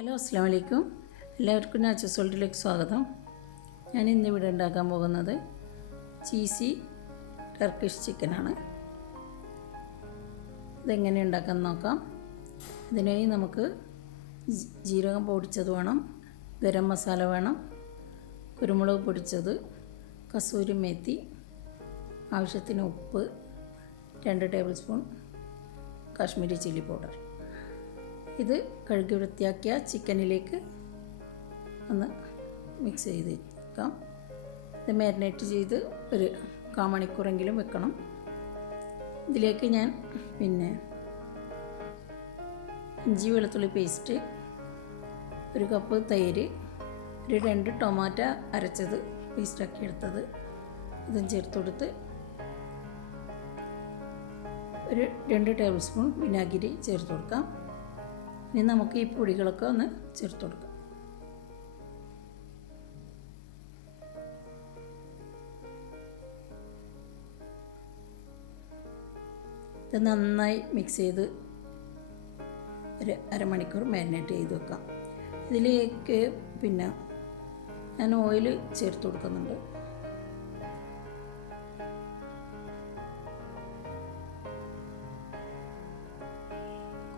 Hello അസ്സാം വലൈക്കും. എല്ലാവർക്കും നാച്ചുറൽ സോൾട്ടിലേക്ക് സ്വാഗതം. ഞാൻ ഇന്നിവിടെ ഉണ്ടാക്കാൻ പോകുന്നത് ചീസി ടർക്കിഷ് ചിക്കനാണ്. ഇതെങ്ങനെ ഉണ്ടാക്കാൻ നോക്കാം. ഇതിനായി നമുക്ക് ജീരകം പൊടിച്ചത് വേണം, ഗരം മസാല വേണം, കുരുമുളക് പൊടിച്ചത്, കസൂരി മേത്തി, ആവശ്യത്തിന് ഉപ്പ്, 2 table spoon Kashmiri chilli powder. ഇത് കഴുകി വൃത്തിയാക്കിയ ചിക്കനിലേക്ക് ഒന്ന് മിക്സ് ചെയ്ത് വെക്കാം. ഇത് മാരിനേറ്റ് ചെയ്ത് ഒരു 1/4 മണിക്കൂറെങ്കിലും വെക്കണം. ഇതിലേക്ക് ഞാൻ ഇഞ്ചി വെളുത്തുള്ളി പേസ്റ്റ്, 1 കപ്പ് തൈര്, 2 ടൊമാറ്റോ അരച്ചത് പേസ്റ്റാക്കി എടുത്തത് ഇതും ചേർത്ത് കൊടുത്ത് 2 ടേബിൾ സ്പൂൺ വിനാഗിരി ചേർത്ത് കൊടുക്കാം. ഇനി നമുക്ക് ഈ പൊടികളൊക്കെ ഒന്ന് ചേർത്ത് കൊടുക്കാം. ഇത് നന്നായി മിക്സ് ചെയ്ത് ഒരു 1/2 മണിക്കൂർ മാരിനേറ്റ് ചെയ്ത് വെക്കാം. ഇതിലേക്ക് ഞാൻ ഓയിൽ ചേർത്ത് കൊടുക്കുന്നുണ്ട്.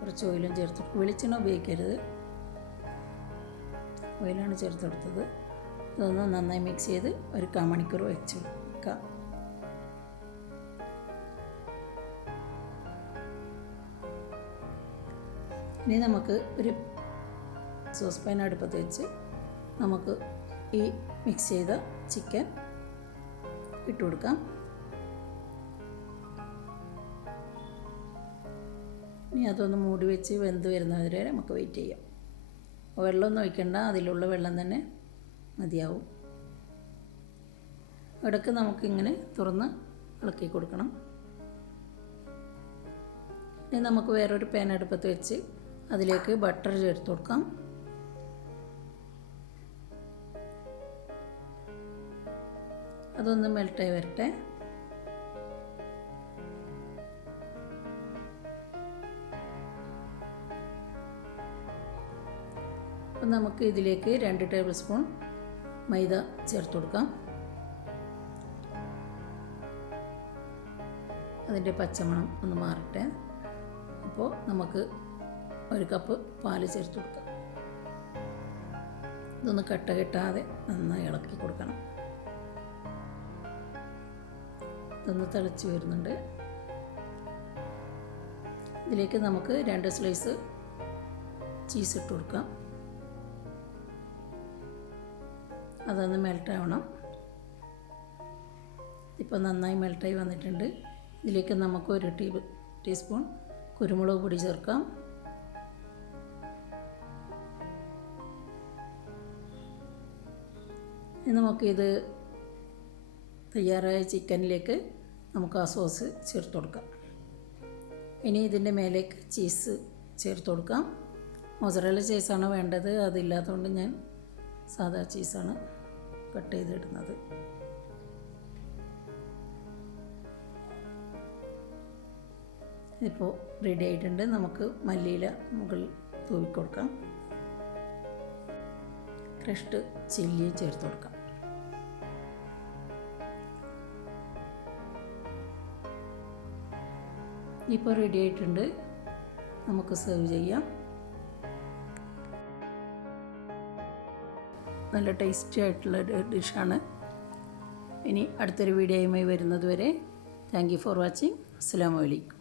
കുറച്ച് ഓയിലും ചേർത്ത്, വെളിച്ചെണ്ണ ഉപയോഗിക്കരുത്, ഓയിലാണ് ചേർത്ത് കൊടുത്തത്. ഇതൊന്ന് നന്നായി മിക്സ് ചെയ്ത് ഒരു 1/4 മണിക്കൂർ വെച്ച് വെക്കാം. ഇനി നമുക്ക് ഒരു സോസ് പാൻ അടുപ്പത്ത് വെച്ച് നമുക്ക് ഈ മിക്സ് ചെയ്ത ചിക്കൻ ഇട്ട് കൊടുക്കാം. ഇനി അതൊന്ന് മൂടി വെച്ച് വെന്ത് വരുന്നത് വരെ നമുക്ക് വെയിറ്റ് ചെയ്യാം. വെള്ളമൊന്നും ഒഴിക്കണ്ട, അതിലുള്ള വെള്ളം തന്നെ മതിയാവും. ഇടയ്ക്ക് നമുക്കിങ്ങനെ തുറന്ന് ഇളക്കി കൊടുക്കണം. ഇനി നമുക്ക് വേറൊരു പാൻ അടുപ്പത്ത് വെച്ച് അതിലേക്ക് ബട്ടർ ചേർത്ത് കൊടുക്കാം. അതൊന്ന് മെൽട്ടായി വരട്ടെ. അപ്പം നമുക്ക് ഇതിലേക്ക് 2 ടേബിൾ സ്പൂൺ മൈദ ചേർത്ത് കൊടുക്കാം. അതിൻ്റെ പച്ചമണം ഒന്ന് മാറട്ടെ. അപ്പോൾ നമുക്ക് 1 കപ്പ് പാല് ചേർത്ത് കൊടുക്കാം. ഇതൊന്ന് കെട്ടാതെ നന്നായി ഇളക്കി കൊടുക്കണം. ഇതൊന്ന് തിളച്ച് വരുന്നുണ്ട്. ഇതിലേക്ക് നമുക്ക് 2 സ്ലൈസ് ചീസ് ഇട്ട് കൊടുക്കാം. അതൊന്ന് മെൽട്ടാവണം. ഇപ്പോൾ നന്നായി മെൽട്ടായി വന്നിട്ടുണ്ട്. ഇതിലേക്ക് നമുക്ക് 1 ടീസ്പൂൺ കുരുമുളക് പൊടി ചേർക്കാം. ഇനി നമുക്കിത് തയ്യാറായ ചിക്കനിലേക്ക് നമുക്ക് ആ സോസ് ചേർത്ത് കൊടുക്കാം. ഇനി ഇതിൻ്റെ മേലേക്ക് ചീസ് ചേർത്ത് കൊടുക്കാം. മൊസറല്ല ചീസാണ് വേണ്ടത്, അതില്ലാത്തതുകൊണ്ട് ഞാൻ സാദാ ചീസാണ് കട്ട് ചെയ്തിടുന്നത്. ഇപ്പോൾ റെഡി ആയിട്ടുണ്ട്. നമുക്ക് മല്ലിയില മുകളിൽ തൂവിക്കൊടുക്കാം. ക്രഷ്ഡ് ചില്ലി ചേർത്ത് കൊടുക്കാം. ഇപ്പോൾ റെഡി ആയിട്ടുണ്ട്. നമുക്ക് സെർവ് ചെയ്യാം. നല്ല ടേസ്റ്റി ആയിട്ടുള്ളൊരു ഡിഷാണ്. ഇനി അടുത്തൊരു വീഡിയോയുമായി വരുന്നത് വരെ താങ്ക് യു ഫോർ വാച്ചിങ്. അസ്സലാമു അലൈക്കും.